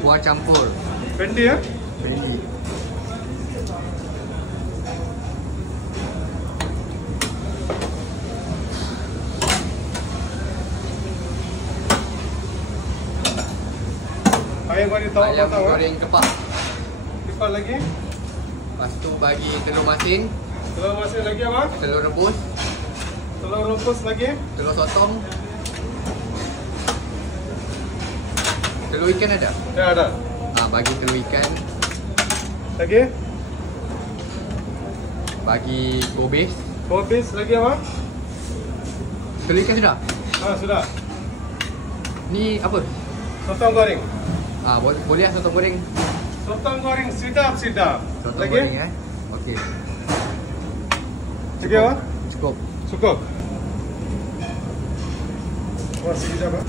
Kuah campur. Fendi ya? Fendi. Ayam goreng tahu Ayam tahu. goreng kepak. Kepak lagi. Lepas tu bagi telur masin, Telur masin lagi apa? telur rebus, Telur rebus lagi. telur sotong. Telur ikan ada? Ya ada. Bagi telur ikan. Lagi. Bagi gobis. Kopis lagi apa? Telur ikan sudah? Sudah. Ni apa? Sotong goreng. Boleh lah sotong goreng. Sotong goreng sedap. Sotong Lagi? goreng Okey. Lagi apa? Cukup. Cukup. Masih sedap apa?